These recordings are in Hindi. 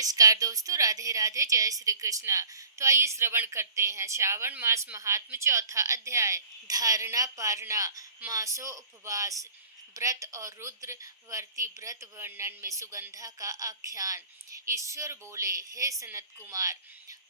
नमस्कार दोस्तों, राधे राधे, जय श्री कृष्णा। तो आइए श्रवण करते हैं श्रावण मास महात्म्य, चौथा अध्याय। धारणा पारणा मासो उपवास व्रत और रुद्र वर्ती व्रत वर्णन में सुगंधा का आख्यान। ईश्वर बोले, हे सनत कुमार,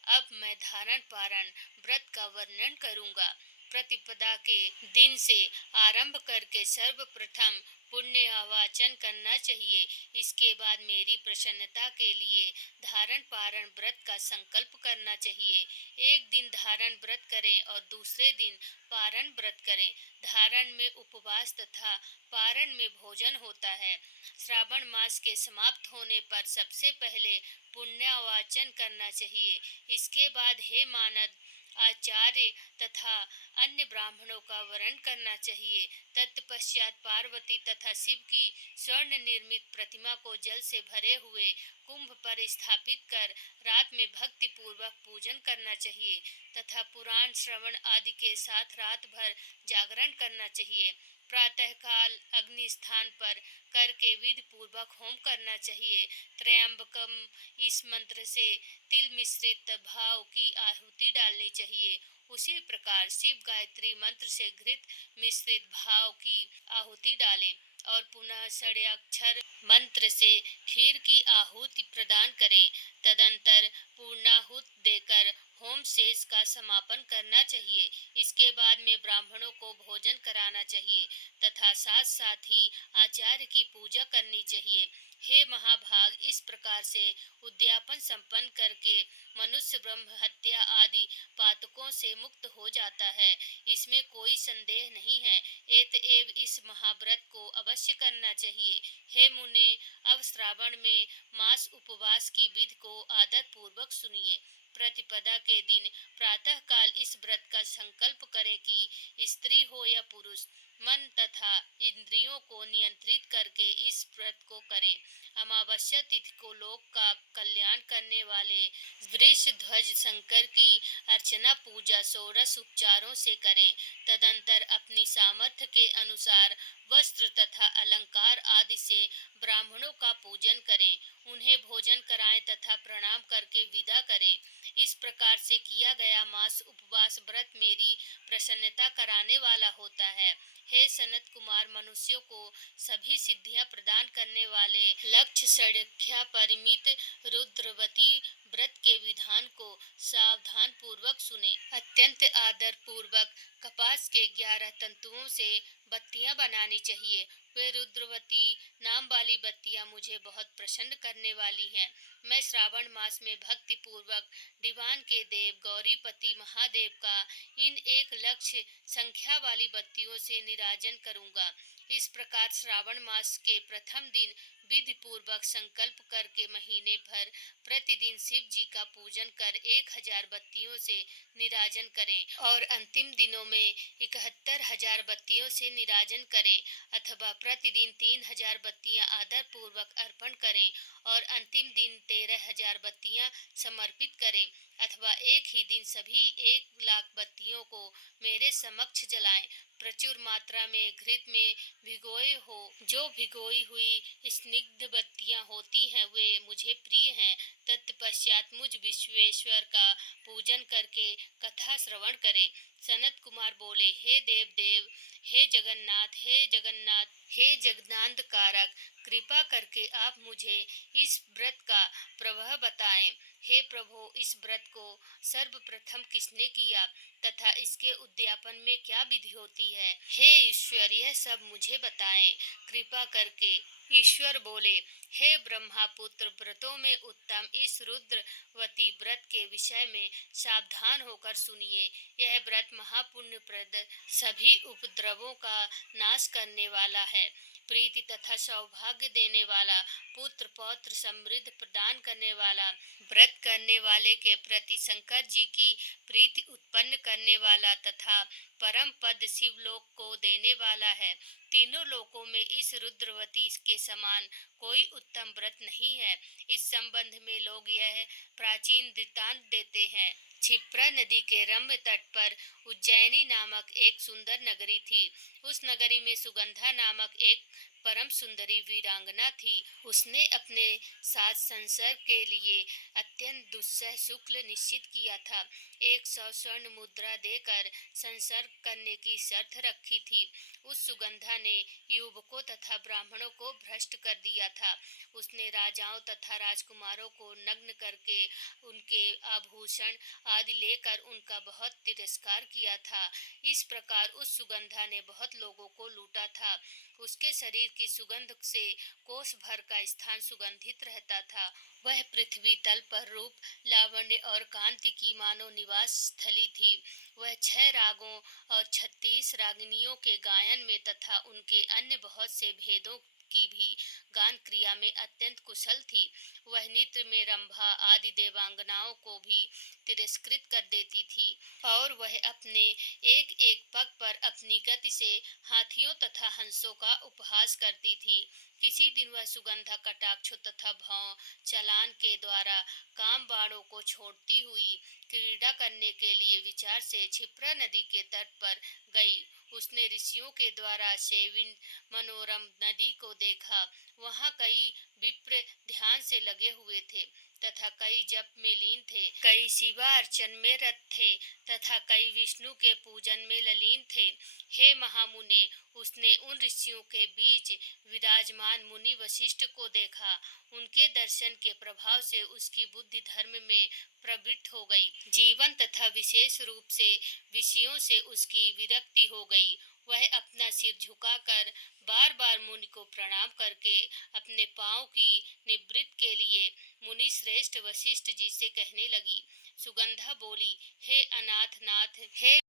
अब मैं धारण पारण व्रत का वर्णन करूंगा। प्रतिपदा के दिन से आरंभ करके सर्वप्रथम पुण्य वाचन करना चाहिए। इसके बाद मेरी प्रसन्नता के लिए धारण पारण व्रत का संकल्प करना चाहिए। एक दिन धारण व्रत करें और दूसरे दिन पारण व्रत करें। धारण में उपवास तथा पारण में भोजन होता है। श्रावण मास के समाप्त होने पर सबसे पहले पुण्यवाचन करना चाहिए। इसके बाद हे मानद आचार्य तथा अन्य ब्राह्मणों का वरण करना चाहिए। तत्पश्चात पार्वती तथा शिव की स्वर्ण निर्मित प्रतिमा को जल से भरे हुए कुंभ पर स्थापित कर रात में भक्ति पूर्वक पूजन करना चाहिए तथा पुराण श्रवण आदि के साथ रात भर जागरण करना चाहिए। प्रातःकाल अग्नि स्थान पर करके विधि पूर्वक होम करना चाहिए। त्रयंबकम इस मंत्र से तिल मिश्रित भाव की आहुति डालनी चाहिए। उसी प्रकार शिव गायत्री मंत्र से घृत मिश्रित भाव की आहुति डालें और पुनः षड्याक्षर मंत्र से खीर की आहुति प्रदान करें। तदंतर पूर्णाहुत देकर होम शेष का समापन करना चाहिए। इसके बाद में ब्राह्मणों को भोजन कराना चाहिए तथा साथ साथ ही आचार्य की पूजा करनी चाहिए। हे महाभाग, इस प्रकार से उद्यापन संपन्न करके मनुष्य ब्रह्म हत्या आदि पातकों से मुक्त हो जाता है, इसमें कोई संदेह नहीं है। एतएव इस महाव्रत को अवश्य करना चाहिए। हे मुने, अब श्रावण में मास उपवास की विधि को आदर पूर्वक सुनिए। प्रतिपदा के दिन प्रातः काल इस व्रत का संकल्प करें कि स्त्री हो या पुरुष मन तथा इंद्रियों को नियंत्रित करके इस व्रत को करें। अमावस्या तिथि को लोक का कल्याण करने वाले वृष ध्वज शंकर की अर्चना पूजा षोडश उपचारों से करें। तदंतर अपनी सामर्थ्य के अनुसार वस्त्र तथा अलंकार आदि से ब्राह्मणों का पूजन करें, उन्हें भोजन कराएं तथा प्रणाम करके विदा करें। इस प्रकार से किया गया मास उपवास व्रत मेरी प्रसन्नता कराने वाला होता है। हे सनत कुमार, मनुष्यों को सभी सिद्धियां प्रदान करने वाले लक्ष्य षड्ख्या परिमित रुद्रवती व्रत के विधान को सावधान पूर्वक सुने। अत्यंत आदर पूर्वक कपास के 11 तंतुओं से बत्तियां बनानी चाहिए। वे रुद्रवती नाम वाली बत्तियां मुझे बहुत प्रसन्न करने वाली हैं। मैं श्रावण मास में भक्ति पूर्वक दीवान के देव गौरीपति महादेव का इन 1 लक्ष्य संख्या वाली बत्तियों से निराजन करूंगा। इस प्रकार श्रावण मास के प्रथम दिन विधि पूर्वक संकल्प करके महीने भर प्रतिदिन शिव जी का पूजन कर 1000 बत्तियों से निराजन करें और अंतिम दिनों में 71,000 बत्तियों से निराजन करें, अथवा प्रतिदिन 3000 बत्तियां आदर पूर्वक अर्पण करें और अंतिम दिन 13,000 बत्तियां समर्पित करें, अथवा एक ही दिन सभी 1,00,000 बत्तियों को मेरे समक्ष जलाएं। प्रचुर मात्रा में घृत में भिगोए हो जो भिगोई हुई स्निग्ध बत्तियां होती हैं, वे मुझे प्रिय हैं। तत्पश्चात मुझ विश्वेश्वर का पूजन करके कथा श्रवण करें। सनत कुमार बोले, हे देव देव, हे जगन्नाथ, हे जगदानंद कारक, कृपा करके आप मुझे इस व्रत का प्रभाव बताएं। हे प्रभु, इस व्रत को सर्वप्रथम किसने किया तथा इसके उद्यापन में क्या विधि होती है? हे ईश्वर, यह सब मुझे बताएं कृपा करके। ईश्वर बोले, हे ब्रह्मापुत्र, व्रतों में उत्तम इस रुद्रवती व्रत के विषय में सावधान होकर सुनिए। यह व्रत महापुण्यप्रद, सभी उपद्रवों का नाश करने वाला है, प्रीति तथा सौभाग्य देने वाला, पुत्र पौत्र समृद्धि प्रदान करने वाला, व्रत करने वाले के प्रति शंकर जी की प्रीति उत्पन्न करने वाला तथा परम पद शिवलोक को देने वाला है। तीनों लोकों में इस रुद्रवती के समान कोई उत्तम व्रत नहीं है। इस संबंध में लोग यह प्राचीन वृत्तांत देते हैं। क्षिप्रा नदी के रम्य तट पर उज्जैनी नामक एक सुंदर नगरी थी। उस नगरी में सुगंधा नामक एक परम सुंदरी वीरांगना थी। उसने अपने साथ संसर्ग के लिए अत्यंत दुस्सह शुक्ल निश्चित किया था। 100 स्वर्ण मुद्रा देकर संसर्ग करने की शर्त रखी थी। उस सुगंधा ने युवकों तथा ब्राह्मणों को भ्रष्ट कर दिया था। उसने राजाओं तथा राजकुमारों को नग्न करके उनके आभूषण आदि लेकर उनका बहुत तिरस्कार किया था। इस प्रकार उस सुगंधा ने बहुत लोगों को लूटा था। उसके शरीर की सुगंध से कोस भर का स्थान सुगंधित रहता था। वह पृथ्वी तल पर रूप, लावण्य और कांति की मानो निवास स्थली थी। वह 6 रागों और 36 रागिनियों के गायन में तथा उनके अन्य बहुत से भेदों की भी गान क्रिया में अत्यंत कुशल थी। वह नृत्य में रंभा आदि देवांगनाओं को भी तिरस्कृत कर देती थी और वह अपने एक एक पग पर अपनी गति से हाथियों तथा हंसों का उपहास करती थी। किसी दिन वह सुगंधा कटाक्षों तथा भाव चलान के द्वारा काम बाणों को छोड़ती हुई क्रीड़ा करने के लिए विचार से क्षिप्रा नदी के तट पर गई। उसने ऋषियों के द्वारा सेविन मनोरम नदी को देखा। वहाँ कई विप्र ध्यान से लगे हुए थे तथा कई जप में लीन थे, कई शिवा अर्चन में रत थे तथा कई विष्णु के पूजन में ललीन थे। हे महामुने, उसने उन ऋषियों के बीच विराजमान मुनि वशिष्ठ को देखा। उनके दर्शन के प्रभाव से उसकी बुद्धि धर्म में प्रवृत्त हो गई। जीवन तथा विशेष रूप से विषयों से उसकी विरक्ति हो गई। वह अपना सिर झुकाकर बार बार मुनि को प्रणाम करके अपने पांव की निवृत्ति के लिए मुनि श्रेष्ठ वशिष्ठ जी से कहने लगी। सुगंधा बोली, हे अनाथ नाथ, हे